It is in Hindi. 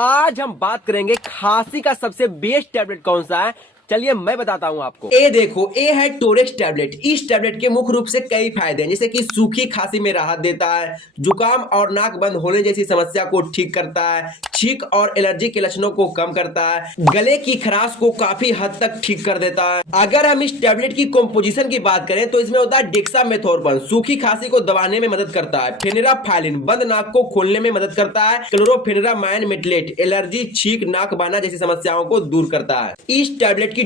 आज हम बात करेंगे खांसी का सबसे बेस्ट टैबलेट कौन सा है। चलिए मैं बताता हूं आपको। ए देखो, ए है टोरेक्स टैबलेट। इस टैबलेट के मुख्य रूप से कई फायदे हैं, जैसे कि सूखी खांसी में राहत देता है, जुकाम और नाक बंद होने जैसी समस्या को ठीक करता है, छींक और एलर्जी के लक्षणों को कम करता है, गले की खराश को काफी हद तक ठीक कर देता है। अगर हम इस टैबलेट की कॉम्पोजिशन की बात करें तो इसमें होता है डेक्सामेथोर्पन, सूखी खांसी को दबाने में मदद करता है, फेनिराफाइलिन बंद नाक को खोलने में मदद करता है, क्लोरोफेनिरामाइन मेटिलेट एलर्जी, छींक, नाक बहना जैसी समस्याओं को दूर करता है। इस टैबलेट की